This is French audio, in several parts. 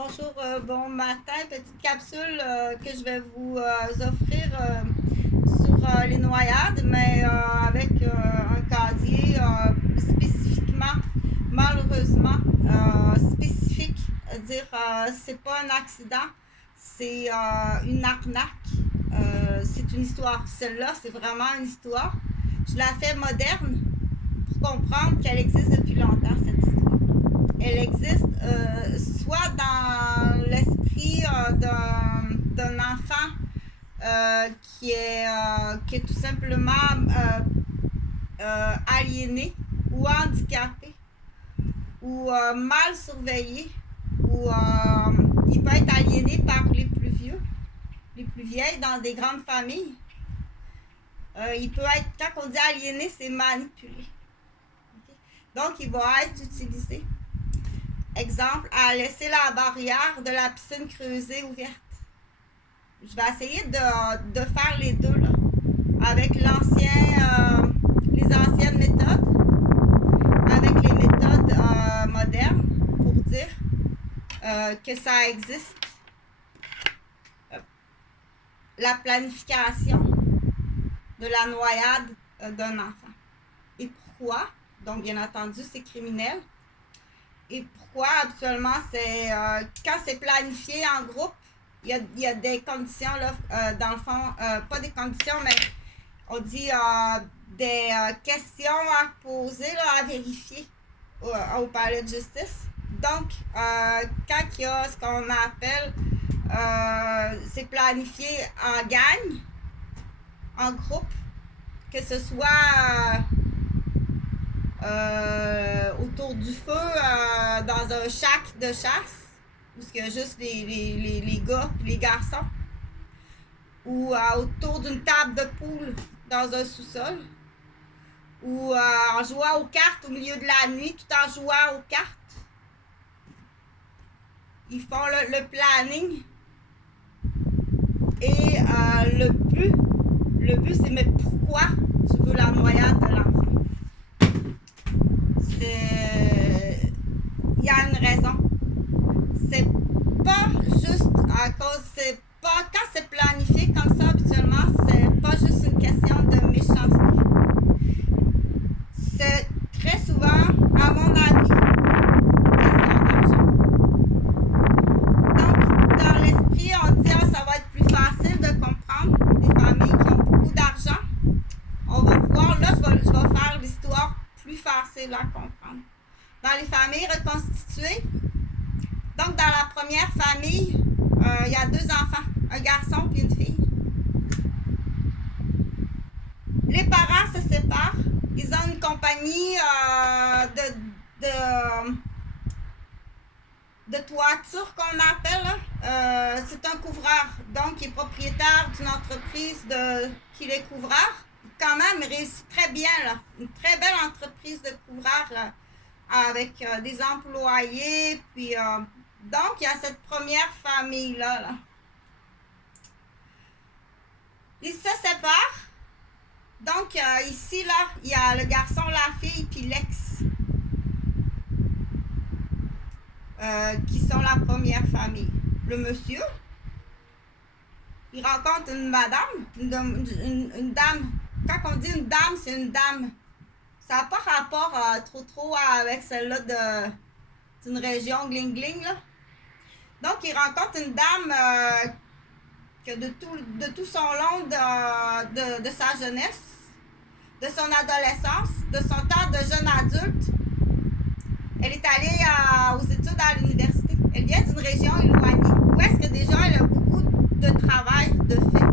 Bonjour, bon matin. Petite capsule que je vais vous offrir sur les noyades, mais avec un casier spécifiquement, malheureusement, spécifique. Dire c'est pas un accident, c'est une arnaque. C'est une histoire. Celle-là, c'est vraiment une histoire. Je la fais moderne pour comprendre qu'elle existe depuis longtemps, cette histoire. Elle existe soit dans l'esprit d'un enfant qui est tout simplement aliéné ou handicapé ou mal surveillé ou il peut être aliéné par les plus vieux, les plus vieilles dans des grandes familles. Il peut être, quand on dit aliéné, c'est manipulé. Okay? Donc, il va être utilisé. Exemple, à laisser la barrière de la piscine creusée ouverte. Je vais essayer de faire les deux là, avec les anciennes méthodes, avec les méthodes modernes, pour dire que ça existe. La planification de la noyade d'un enfant. Et pourquoi? Donc, bien entendu, c'est criminel. Et pourquoi habituellement c'est quand c'est planifié en groupe, il y a des conditions là, dans le fond, pas des conditions, mais on dit des questions à poser, là, à vérifier au palais de justice. Donc, quand il y a ce qu'on appelle c'est planifié en gang, en groupe, que ce soit autour du feu dans un shack de chasse où il y a juste les gars et les garçons, ou autour d'une table de poule dans un sous-sol, ou en jouant aux cartes au milieu de la nuit tout en jouant aux cartes. Ils font le planning et le but c'est mais pourquoi tu veux la noyade de l'enfant? Il y a une raison. C'est pas juste à cause, c'est pas quand c'est planifié comme ça habituellement, c'est pas juste une question de méchanceté. C'est très souvent, à mon avis, une question d'argent. Donc, dans l'esprit, on dit ça va être plus facile de comprendre des familles qui ont beaucoup d'argent. On va voir, là, je vais faire l'histoire plus facile à comprendre. Dans les familles reconstituées, donc dans la première famille, il y a 2 enfants, un garçon et une fille. Les parents se séparent, ils ont une compagnie de toiture qu'on appelle. C'est un couvreur, donc il est propriétaire d'une entreprise qui est couvreur. Quand même, il réussit très bien, là. Une très belle entreprise de couvreur là, avec des employés. Puis, donc, il y a cette première famille-là. Là. Ils se séparent. Donc, ici, là, il y a le garçon, la fille, puis l'ex. Qui sont la première famille. Le monsieur, il rencontre une madame, une dame. Quand on dit une dame, c'est une dame. Ça n'a pas rapport trop avec celle-là d'une région gling-gling, là. Donc, il rencontre une dame que de tout son long de sa jeunesse, de son adolescence, de son temps de jeune adulte. Elle est allée aux études à l'université. Elle vient d'une région éloignée où est-ce que déjà elle a beaucoup de travail de fait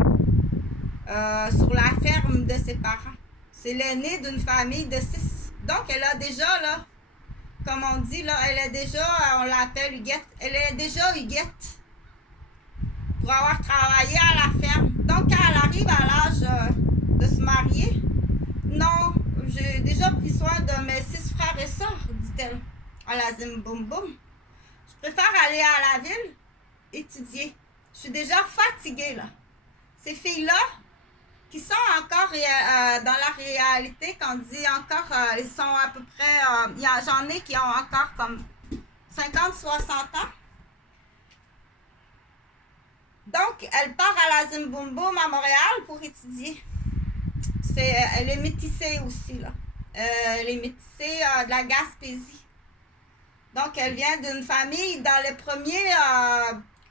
sur la ferme de ses parents. C'est l'aînée d'une famille de 6. Donc, elle a déjà, là, comme on dit, là, elle est déjà, on l'appelle Huguette, elle est déjà Huguette pour avoir travaillé à la ferme. Donc, quand elle arrive à l'âge de se marier, non, j'ai déjà pris soin de mes 6 frères et sœurs, dit-elle. À la zim boum boum. Je préfère aller à la ville, étudier. Je suis déjà fatiguée, là. Ces filles-là, qui sont encore dans la réalité, qu'on dit encore, ils sont à peu près, j'en ai qui ont encore comme 50-60 ans. Donc, elle part à la Zimboum à Montréal pour étudier. Elle est métissée aussi, là. Elle est métissée de la Gaspésie. Donc, elle vient d'une famille dans les premiers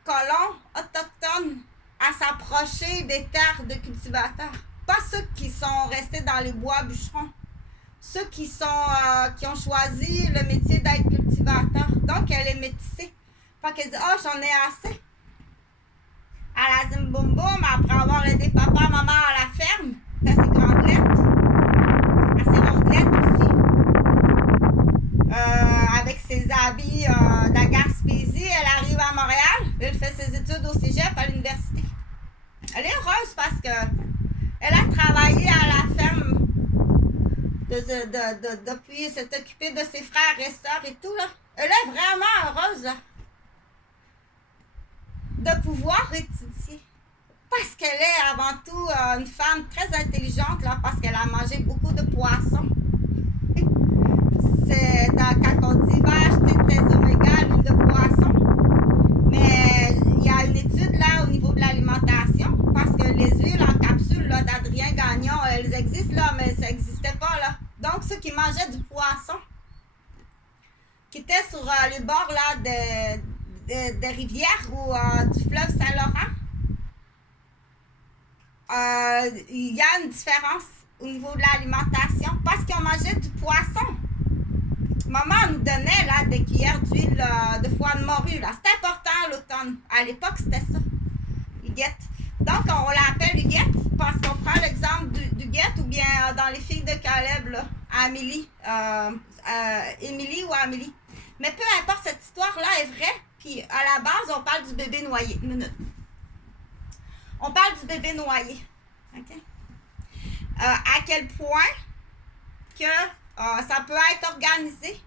colons autochtones à s'approcher des terres de cultivateurs. Pas ceux qui sont restés dans les bois bûcherons. Ceux qui ont choisi le métier d'être cultivateur. Donc, elle est métissée. Fait qu'elle dit, oh, j'en ai assez. À la Zimboum, après avoir aidé papa, maman à la ferme, à ses grandelettes, à ses rondelettes aussi, avec ses habits de la Gaspésie, elle arrive à Montréal, elle fait ses études au cégep à l'université. Elle est heureuse parce que elle a travaillé à la ferme depuis s'est occupée de ses frères et sœurs et tout, là. Elle est vraiment heureuse, là, de pouvoir étudier. Parce qu'elle est avant tout une femme très intelligente, là, parce qu'elle a mangé beaucoup de poissons. C'est quand on dit va acheter tes oméga, l'huile de poisson. Mais il y a une étude là au niveau de l'alimentation, parce que les huiles en capsule d'Adrien Gagnon, elles existent là, mais ça n'existait pas là. Donc ceux qui mangeaient du poisson, qui étaient sur les bords là des rivières ou du fleuve Saint-Laurent, il y a une différence au niveau de l'alimentation parce qu'ils ont mangé du poisson. Maman nous donnait là des cuillères d'huile de foie de morue. C'est important à l'automne. À l'époque, c'était ça. Huguette. Donc, on l'appelle Huguette parce qu'on prend l'exemple d'Huguette ou bien dans les filles de Caleb, là, Amélie. Émilie ou Amélie. Mais peu importe, cette histoire-là est vraie. Puis, à la base, on parle du bébé noyé. Une minute. On parle du bébé noyé. OK? À quel point que ça peut être organisé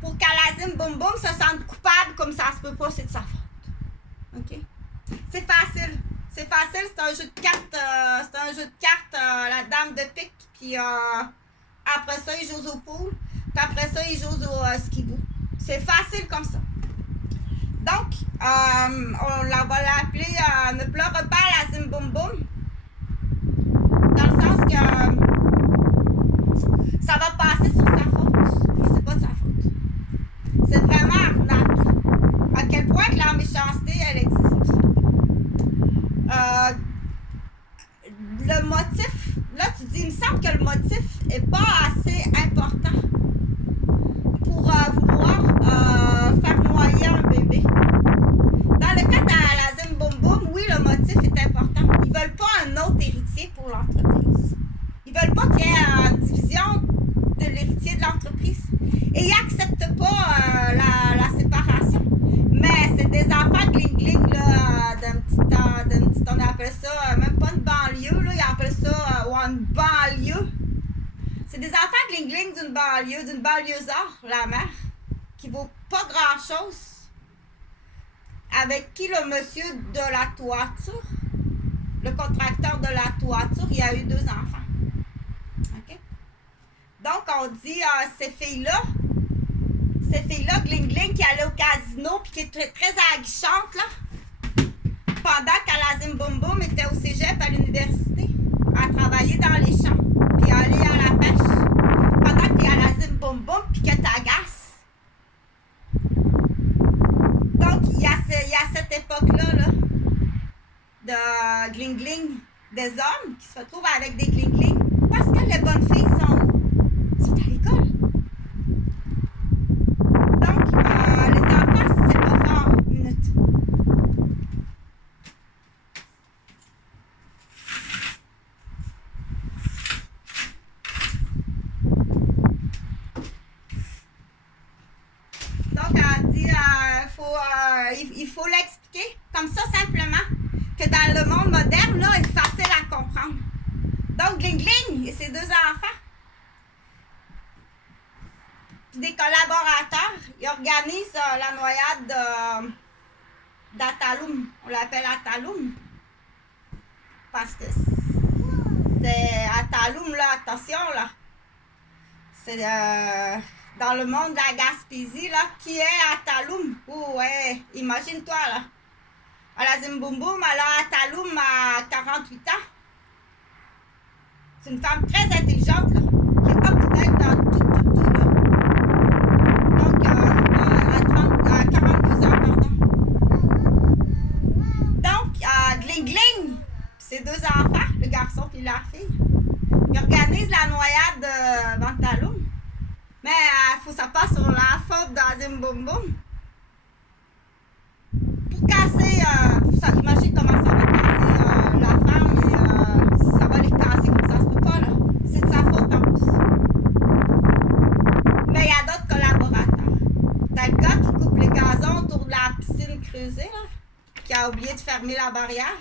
pour qu'à la Zimboum se sente coupable comme ça se peut pas, c'est de sa faute. OK? C'est facile. C'est facile, c'est un jeu de cartes. La dame de pique, puis après ça, il joue au pool, puis après ça, il joue au skidoo. C'est facile comme ça. Donc, on va l'appeler ne pleure pas la Zimboum, dans le sens que ça va passer sur sa faute. Mais c'est pas de sa faute. C'est vraiment arnaque. À quel point que la méchanceté, elle existe. Le motif, là tu dis, il me semble que le motif est pas assez important pour vouloir faire noyer un bébé. Dans le cas de la Zimboum, oui, le motif est important. Ils veulent pas un autre héritier pour l'entreprise. Ils veulent pas qu'il y ait une division de l'héritier de l'entreprise. Et ils n'acceptent pas la séparation. Mais c'est des enfants gling-gling d'un petit, on appelle ça, même pas une banlieue, là, ils appellent ça une banlieue. C'est des enfants gling-gling d'une banlieusard, la mère, qui vaut pas grand-chose. Avec qui le monsieur de la toiture, le contracteur de la toiture, il a eu 2 enfants. OK? Donc, on dit ces filles-là, gling-gling, qui allaient au casino puis qui étaient très aguichantes, là, pendant qu'à la Zimboum était au cégep à l'université, à travailler dans les champs, puis à aller à la pêche, pendant qu'il y a la Zimboum puis que t'agaces. Donc, il y a cette époque-là, là, de gling-gling des hommes qui se retrouvent avec des gling-gling parce que les bonnes filles sont où? Sont à l'école. Donc, les enfants, c'est pas fort. Une minute. Donc, elle dit, il faut l'expliquer comme ça simplement, que dans le monde moderne, là, c'est facile à comprendre. Donc, Gling-Gling et ses 2 enfants, puis des collaborateurs, ils organisent la noyade d'Ataloum. On l'appelle Ataloum. Parce que c'est Ataloum, là, attention, là. C'est dans le monde de la Gaspésie, là, qui est Ataloum. Oh, ouais, imagine-toi, là. à la Zimboum, alors à Taloum à 48 ans. C'est une femme très intelligente, là, qui est up-to-date dans tout, là. Donc, à 42 ans, pardon. Donc, Gling Gling, ses deux enfants, le garçon et la fille, ils organisent la noyade dans Taloum. Mais il faut que ça passe sur la faute dans Zimboum. Pour casser, imagine comment ça va casser la femme et ça va les casser comme ça se peut pas, là. C'est de sa faute en plus. Mais il y a d'autres collaborateurs. T'as le gars qui coupe les gazons autour de la piscine creusée, là, qui a oublié de fermer la barrière.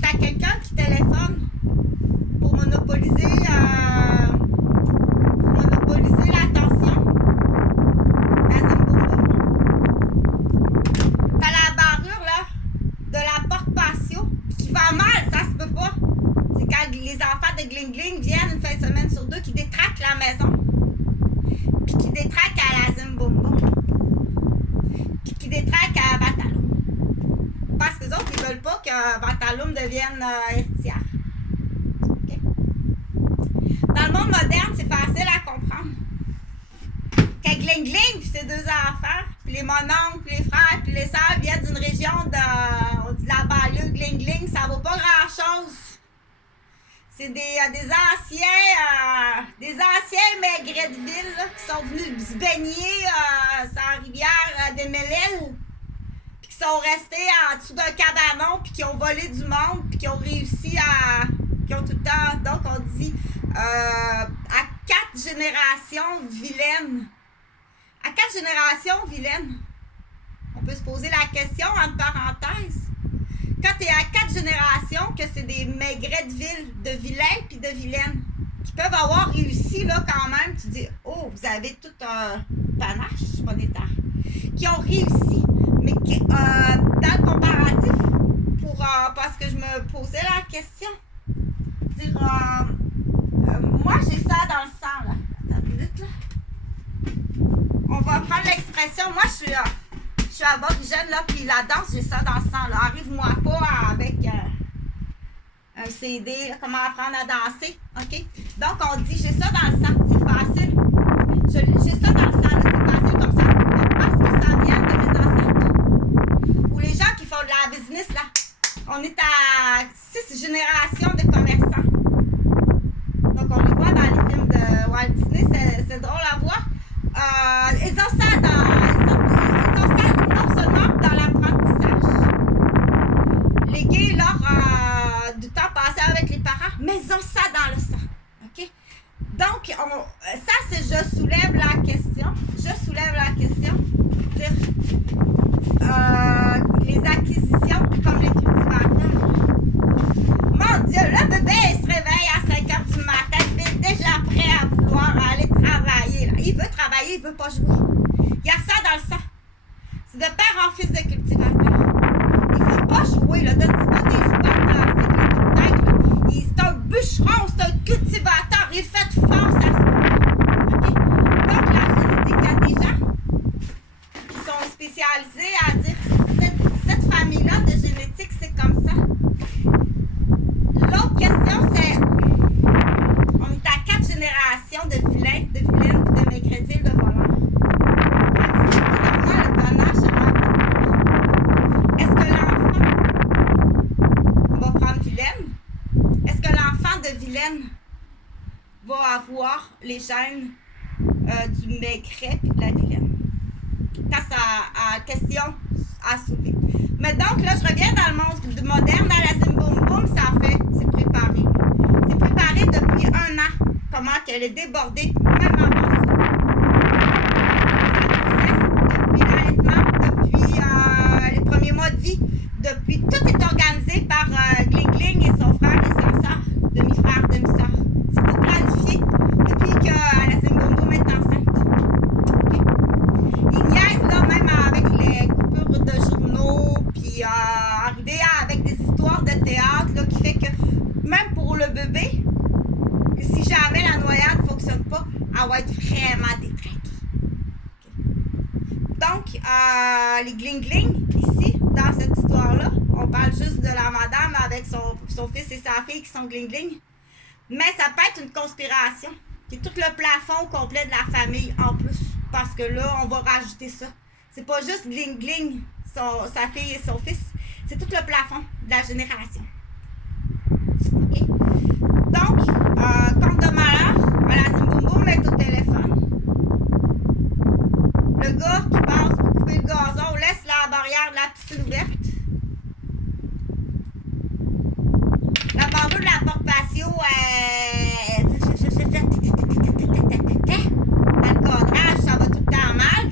T'as quelqu'un qui téléphone pour monopoliser l'attention. T'as la barrure là de la porte patio qui va mal, ça se peut pas. C'est quand les enfants de Gling Gling viennent une fin de semaine sur deux qui détraquent la maison, puis qui détraquent à la Zimboum, puis qui détraquent à Bataloum. Parce que les autres, ils veulent pas que Bataloum devienne héritière. Okay? Dans le monde moderne, c'est facile à comprendre. Quand Gling Gling puis ses deux enfants, puis les mononcles, puis les frères, puis les sœurs viennent d'une région on dit la banlieue, Gling Gling, ça vaut pas grand-chose. C'est des anciens maigrets de ville là, qui sont venus se baigner sur la rivière des Mélèles, puis qui sont restés en dessous d'un cabanon, puis qui ont volé du monde, puis qui ont réussi qui ont tout le temps, donc on dit, à 4 générations vilaines. À 4 générations vilaines. On peut se poser la question entre parenthèses. Quand tu es à 4 générations, que c'est des maigrets de ville, de vilains puis de vilaines, qui peuvent avoir réussi là quand même, tu dis, oh, vous avez tout un panache monétaire, qui ont réussi, mais qui, dans le comparatif, parce que je me posais la question, dire, moi j'ai ça dans le sang, là. Attends une minute, là. On va prendre l'expression, moi je suis aborigène, là, puis la danse, j'ai ça dans le sang, là. Arrive-moi pas avec un CD, là, comment apprendre à danser, ok? Donc, on dit, j'ai ça dans le sang, c'est facile. J'ai ça dans le sang, là, c'est facile comme ça, parce que ça vient de mes ancêtres. Ou les gens qui font de la business, là, on est à 6 générations de commerçants. Donc, on les voit dans les films de Walt Disney, c'est drôle à voir. Ils ont ça non seulement dans l'apprentissage, léguer du temps passé avec les parents, mais ils ont ça dans le sang. OK? Donc, ça, c'est je soulève la question. Dire, les acquisitions comme les cultivateurs. Mon Dieu, le bébé, il se réveille à 5 h du matin, il est déjà prêt à vouloir aller travailler. Là. Il veut travailler, il veut pas jouer. Il y a ça dans le sang. C'est de père en fils de cultivateur. Il veut pas jouer, là. Donne-tu pas des joueurs dans c'est un bûcheron, c'est un cultivateur. Il fait fort, ça se peut. Okay? Donc, la génétique, il y a des gens qui sont spécialisés à dire cette famille-là de génétique, c'est comme ça. L'autre question, c'est on est à 4 générations de vilains, de vilaines, de maigrets de ville, de voleurs. Le panache, est-ce que l'enfant, on va prendre vilaine, est-ce que l'enfant de vilaine va avoir les gènes du maigret et de la vilaine? Ça, c'est question à soulever. Mais donc, là, je reviens dans le monde moderne, dans la Zimboum, c'est préparé. C'est préparé depuis 1 an. Comment qu'elle est débordée, même avant ça. Depuis l'allaitement, depuis les premiers mois de vie, depuis tout est organisé par Gling Gling et son frère et sa soeur, demi-frère, demi-soeur. C'est tout planifié depuis que la Zimboum est enceinte. Okay? Ils niaisent là même avec les coupures de journaux, puis arriver avec des histoires de théâtre là, qui fait que même pour le bébé, que si jamais la noyade ne fonctionne pas, elle va être vraiment détraquée. Okay. Donc, les Gling Gling, ici, dans dans cette histoire-là. On parle juste de la madame avec son fils et sa fille qui sont gling-gling. Mais ça peut être une conspiration. C'est tout le plafond complet de la famille en plus. Parce que là, on va rajouter ça. C'est pas juste gling-gling, sa fille et son fils. C'est tout le plafond de la génération. OK? Donc, compte de malheur, la Zim Boum Boum est au téléphone. Le gars qui passe pour couper le gazon laisse la barrière de la piscine ouverte. La barre de la porte patio dans le cadrage, ça va tout le temps mal.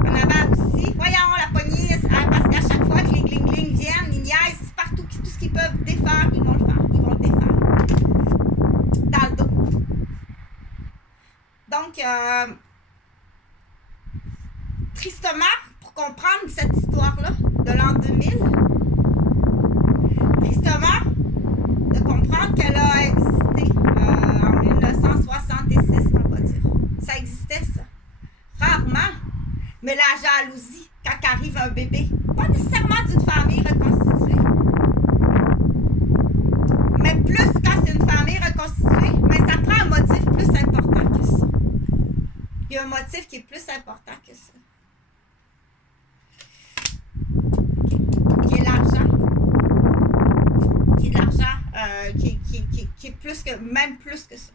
En avant aussi. Voyons, la poignée, parce qu'à chaque fois que les gling-gling viennent, ils niaisent partout, tout ce qu'ils peuvent défaire, ils vont le faire. Ils vont le défaire. Dans le dos. Donc, tristement, pour comprendre cette histoire-là de l'an 2000, tristement, de comprendre qu'elle a existé en 1966, on va dire. Ça existait, ça. Rarement. Mais la jalousie, quand arrive un bébé, pas nécessairement d'une famille reconstituée, mais plus quand c'est une famille reconstituée, mais ça prend un motif plus important que ça. Il y a un motif qui est plus important que ça. Qui est l'argent. Qui est l'argent, qui est plus que, même plus que ça.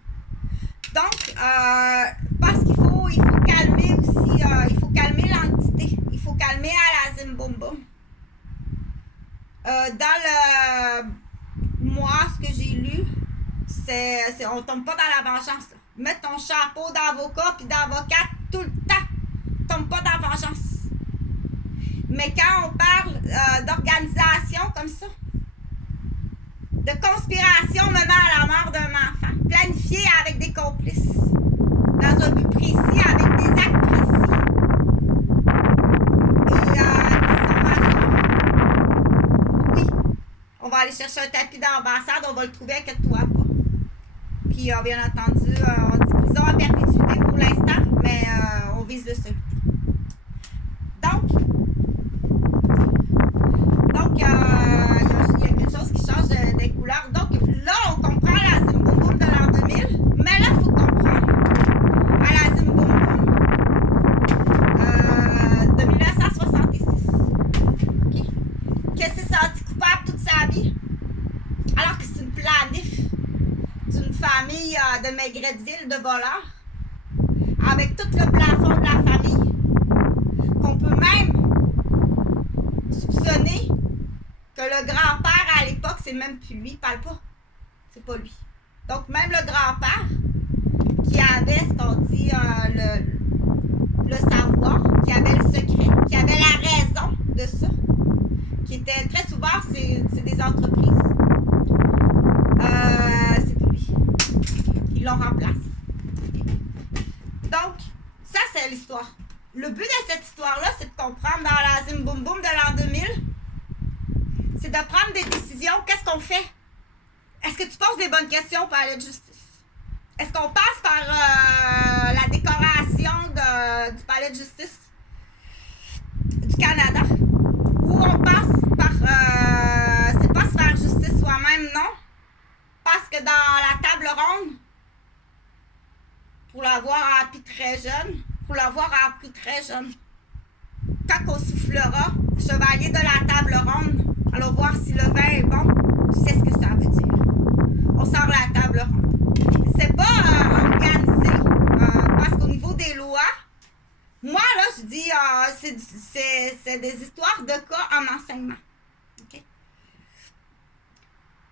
Donc, parce qu'il faut calmer aussi, il faut calmer l'entité. Il faut calmer à la Zim Boum Boum. Dans le... Moi, ce que j'ai lu, c'est on tombe pas dans la vengeance. Là. Mets ton chapeau d'avocat puis d'avocate tout le temps. Tombe pas dans la vengeance. Mais quand on parle d'organisation comme ça, de conspiration menant à la mort d'un enfant, planifiée avec des complices, dans un but précis, avec des actes précis, et qui sont majeurs. Oui, on va aller chercher un tapis d'ambassade, on va le trouver, inquiète-toi pas. Puis, bien entendu, on dit prison à perpétuité pour l'instant, mais on vise le seul. Donc, il y a quelque chose qui change des couleurs. Donc, là, on comprend la Zim Boum Boum de l'an 2000, mais là, il faut comprendre à la Zim Boum Boum de 1966. OK? Qu'elle s'est sentie coupable toute sa vie, alors que c'est une planif d'une famille de Maigretteville, de voleurs, avec tout le plafond de la famille, qu'on peut même soupçonner que le grand-père à l'époque, c'est même plus lui, il parle pas. C'est pas lui. Donc, même le grand-père, qui avait ce qu'on dit, le savoir, qui avait le secret, qui avait la raison de ça, qui était très souvent, c'est des entreprises. C'est plus lui. Ils l'ont remplacé. Donc, ça, c'est l'histoire. Le but de cette histoire-là, c'est de comprendre dans la Zim Boum Boum de l'an 2000, c'est de prendre des décisions. Qu'est-ce qu'on fait? Est-ce que tu poses des bonnes questions au palais de justice? Est-ce qu'on passe par la décoration du palais de justice du Canada? Ou on passe par... c'est pas se faire justice soi-même, non? Parce que dans la table ronde, pour l'avoir appris très jeune, quand on soufflera, chevalier de la table ronde, allons voir si le vin est bon. Tu sais ce que ça veut dire. On sort la table ronde. C'est pas organisé. Parce qu'au niveau des lois, moi, là, je dis, c'est des histoires de cas en enseignement. Okay?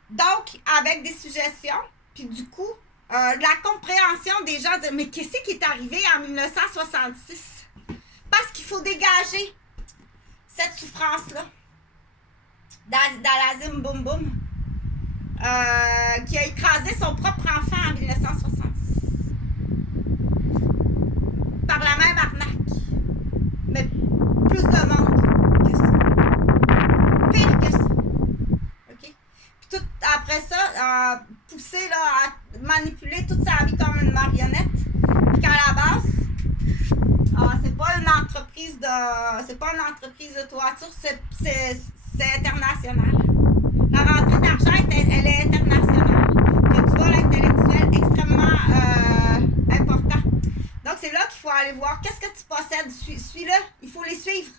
Donc, avec des suggestions, puis du coup, la compréhension des gens de mais qu'est-ce qui est arrivé en 1966? Parce qu'il faut dégager cette souffrance-là dans la Zim Boum Boum qui a écrasé son propre enfant en 1966 par la même arnaque, mais plus de monde que ça, pire que ça. OK? Puis tout après ça, poussé là, à manipuler toute sa vie comme une marionnette, puis qu'à la base, c'est pas une entreprise c'est pas une entreprise de toiture, c'est international. La rentrée d'argent, elle est internationale. Il y a du vol intellectuel extrêmement important. Donc, c'est là qu'il faut aller voir. Qu'est-ce que tu possèdes? Suis-le. Il faut les suivre.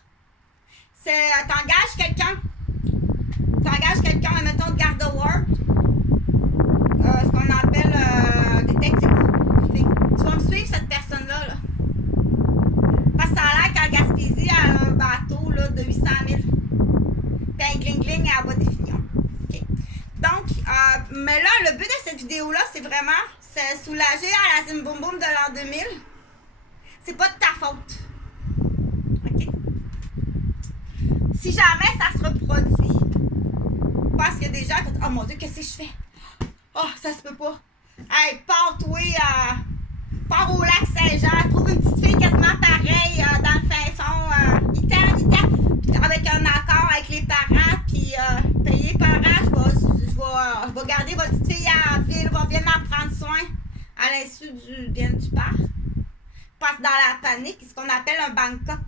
T'engages quelqu'un. Mettons, de garde-ward. Ce qu'on appelle détective. Tu vas me suivre, cette personne-là. Là. Parce que ça a l'air qu'en Gaspésie, elle a un bateau là, de 800 000. Puis un gling-gling à bas des fignons. Okay. Donc, mais là, le but de cette vidéo-là, c'est vraiment soulager à la Zim Boum Boum de l'an 2000. C'est pas de ta faute. OK? Si jamais ça se reproduit, parce qu'il y a des gens qui disent « Oh mon Dieu, qu'est-ce que je fais? Oh, ça se peut pas. Hey, pars au lac Saint-Jean, trouve une petite fille quasiment pareille dans le fin fond. Puis avec un accord avec les parents, puis payer par an, je vais garder votre petite fille à la ville, va bien en prendre soin à l'insu du parc. Passe dans la panique, ce qu'on appelle un Bangkok.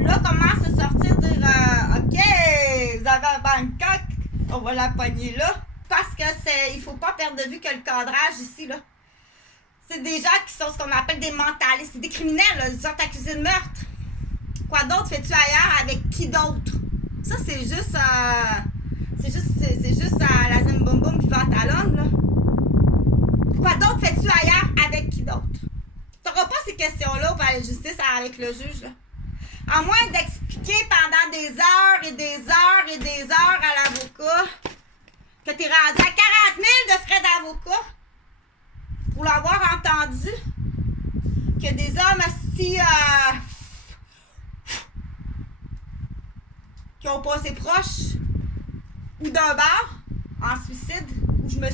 Là, comment se sortir, dire OK, vous avez un Bangkok, on va la pogner là. Parce que il faut pas perdre de vue que le cadrage ici, là. C'est des gens qui sont ce qu'on appelle des mentalistes. C'est des criminels, là. Ils sont accusés de meurtre. Quoi d'autre fais-tu ailleurs avec qui d'autre? Ça, c'est juste la Zim Boum Boum qui va à ta langue, là. Quoi d'autre fais-tu ailleurs avec qui d'autre? Tu n'auras pas ces questions-là pour aller justice avec le juge, là. À moins d'expliquer pendant des heures et des heures et des heures à l'avocat que tu es rendu à 40 000 de frais d'avocat pour l'avoir entendu, que des hommes assis qui ont passé proche ou d'un bar en suicide.